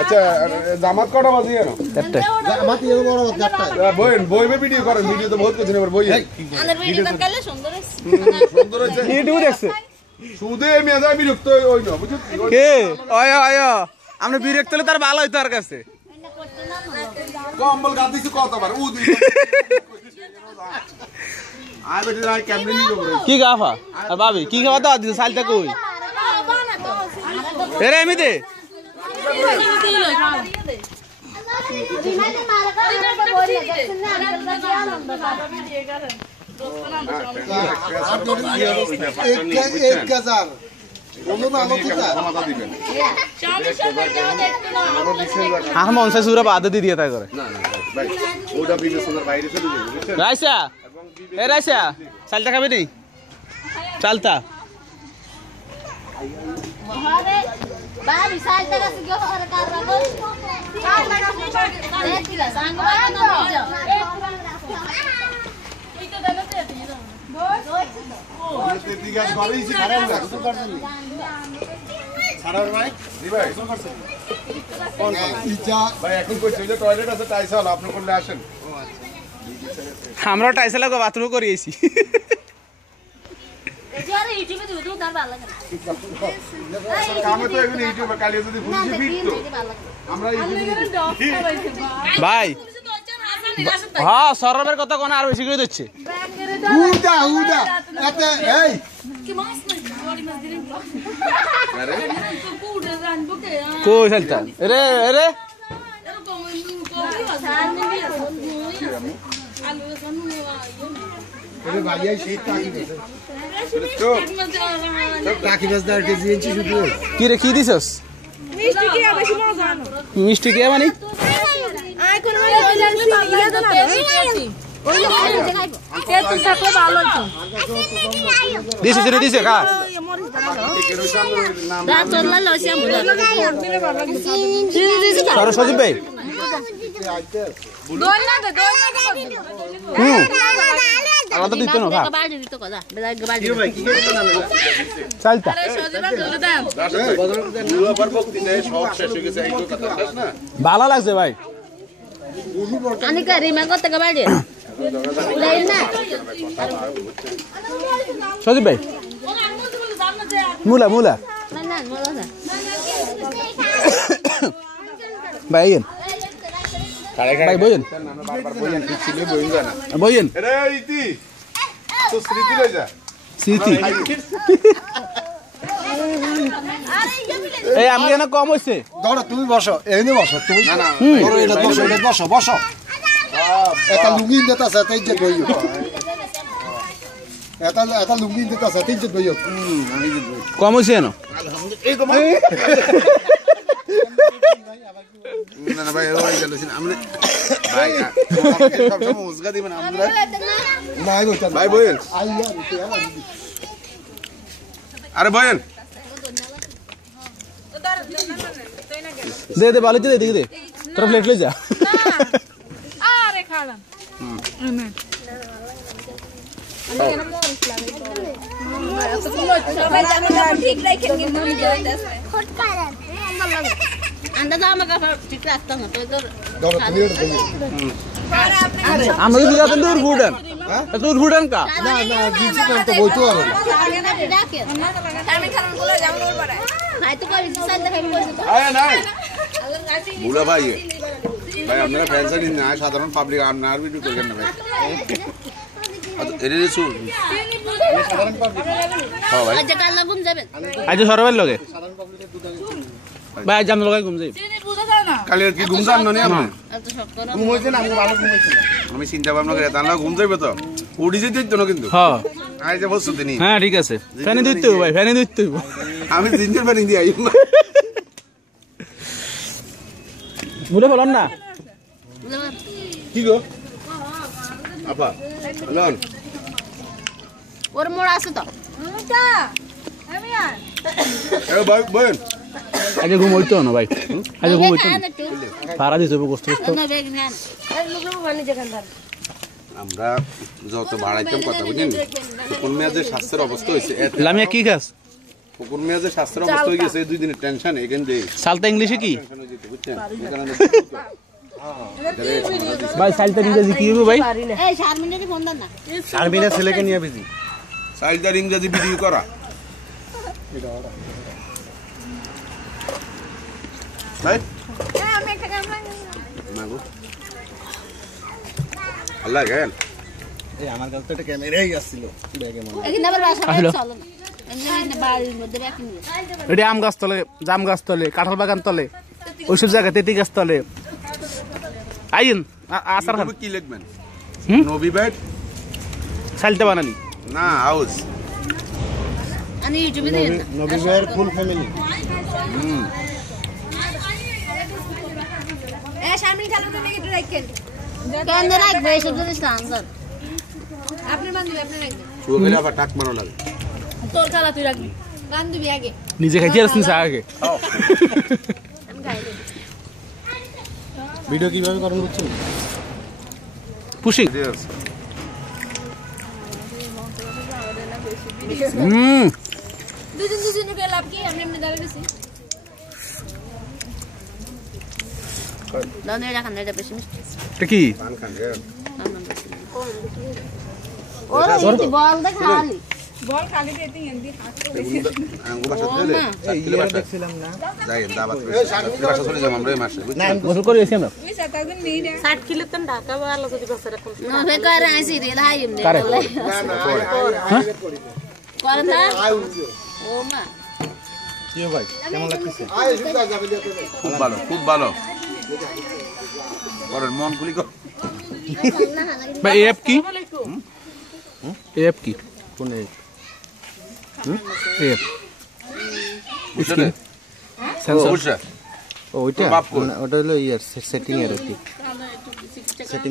আচ্ছা জামাত কটা বাজে কেন বইন বইবে ভিডিও করেন ভিডিও তো বহুত কিছু বই সুন্দর হয়েছে ইউটিউবে দেখছে সুদে মেজা বিরক্ত না বুঝছ কে আমরা বিরক্ত হলে তার ভালো হইতো আর কাছে। কম্বল গাদ দিছি কতবার কি গাফা? আর কি খাওয়া দাওয়া দিছে সালটা কই? এরে এমনিতে আমার মনসাই সুরা বাদ দিয়ে দিয়ে তাই করে। এ রাইসা চালটা খাবে নি? ভাই এখন কই চলে? টয়লেট আছে টাইস হল আপনি করলে আসেন। আমরা টাইসে লাগো বাথরুম করিয়েছি ভাই হ্যাঁ সরবের কথা কোন আর বেশি করে দিচ্ছে এতে এই কই চালতা এরে এরে আরে ভাইয়া সেই টাকি আর কেজি ইঞ্চি শুধু। কি রে কি দিছস? মিষ্টি কি বেশি মজা না মিষ্টি কে মানে? আই কোন তো না? তেতুল থাকলে ভালো হতো দিছে দিছে খা এর সামনে নাম Dah chorla lo siya mo. সর সজীব ভাই। দোল না দে। দোল না হুম আলাদা দিত না খা Gabal dito ko da. Bala gabal. চালতা সজনা দোল দাম দুবার ভক্তি নেই সব শেষ হয়ে গেছে এই কথা শেষ না ভালো লাগছে ভাই। সজীব ভাই। মুলা মুলা. ভাই ভাই বইয়েন। বইয়েন স্মৃতি এই আমি কেন কম হয়েছে ধরো তুমি বসো এনে বসো তুমি না না এটা বসো এটা বসো। বসো এটা লুঙ্গি দিতে আছে তাই যে এটা এটা লুঙ্গি দিতে আছে তাই যে কম হয়েছে কেন না না ভাই ওই গেল আমরা ভাই সব সব মুজগা দিবেন আমরা। নাই গইতা ভাই বইয়েন আইয়া দিতে আলা আরে দে দে ভালো দে দেখি দে। তোর প্লেট লই যা। আরে ঠিক রাখেন কিন্তু Sama ka ঠিক রাখতাম না তো আমরা যদি যাতে দূর ফুটান দূর ফুটান কা না না তো বইতো আর আয় নাই বুড়া ভাই ভাই আপনারা ফ্যান্স নিন না সাধারণ পাবলিক আপনার ভিডিও করবেন না ভাই হ্যাঁ ভাই আজ ভাই আজ আমি লগাই ঘুম যাই কালি কি ঘুম যান না আপনি? করো ঘুম হইছে না আমি ভালো ঘুম হইছে আমি চিন্তা ভাবনা করে তাহলে ঘুম যাইবে তো? উঠি যেতে তো না কিন্তু? হ্যাঁ। আই যে বসু দিনি। হ্যাঁ ঠিক আছে। ফ্যানে দিতে হইব ভাই ফ্যানে দিতে হইব। আমি জিঞ্জার পানি দিয়ে আই মুলে বলন না। কি গো? আপা লন। ওর মোড় আছে তো। মুটা আমি আর এ ভাই বইন আজ ঘুম হইতো না ভাই? আজ ঘুম হইতো পারা দিতে হইব কষ্ট কষ্ট না বেগ আমরা যত বাড়াইতাম কথা বুঝেন কোন মেয়াদের স্বাস্থ্যের অবস্থা হয়েছে লামিয়া কি খাস কুকুর মেয়ে যে স্বাস্থ্যের অবস্থা হয়ে গেছে দুই দিনের টেনশন এখান দিয়ে সালটা ইংলিশে কি? ভাই সালটা ইংরেজি কি হবে ভাই? এই শারমিনেরই ফোন দেন না। শারমিনের ছেলেকে নিয়ে বিজি। সাইজদার ইংরেজি ভিডিও করা। ভাই আমি একটা মাগো আল্লাহ গেল এই আমার কাছে তো একটা ক্যামেরাই আসছিল ব্যাগে মনে এখানে আবার বাসা চলো এমনি এমনি বাড়ির মধ্যে রাখি নিয়ে এটা আম গাছ তলে জাম গাছ তলে কাঁঠাল বাগান তলে ওইসব জায়গা তেতি গাছ তলে আইন আসার খান কি লিখবেন হুম? নবী সালটা বানানি না হাউস আমি ইউটিউবে দেখেন না নবী ফুল ফ্যামিলি এ শারমিন খালু তুমি একটু রাখেন কেন রাখবে এইসব জিনিস না আনসার আপনি বান্ধবী আপনি রাখবেন গেলে আবার টাক মারো লাগে। তোর খালা তুই রাখবি। বান্ধবী আগে। নিজে খাইতে আসছিস আগে? আমি খাই দেবো। ভিডিও কীভাবে করেন বুঝছেন পুশিং। হুম দুজন দুজনকে লাভ কি? আমি এমনি দাঁড়িয়ে গেছি দাও এটা কি খুব ভালো খুব ভালো করেন মন খুলি কর। ভাই অ্যাপ কি? অ্যাপ কি? কোন? অ্যাপ সেন্সর ওইটা? ওটা হলো ইয়ার সেটিং এর আর কি সেটিং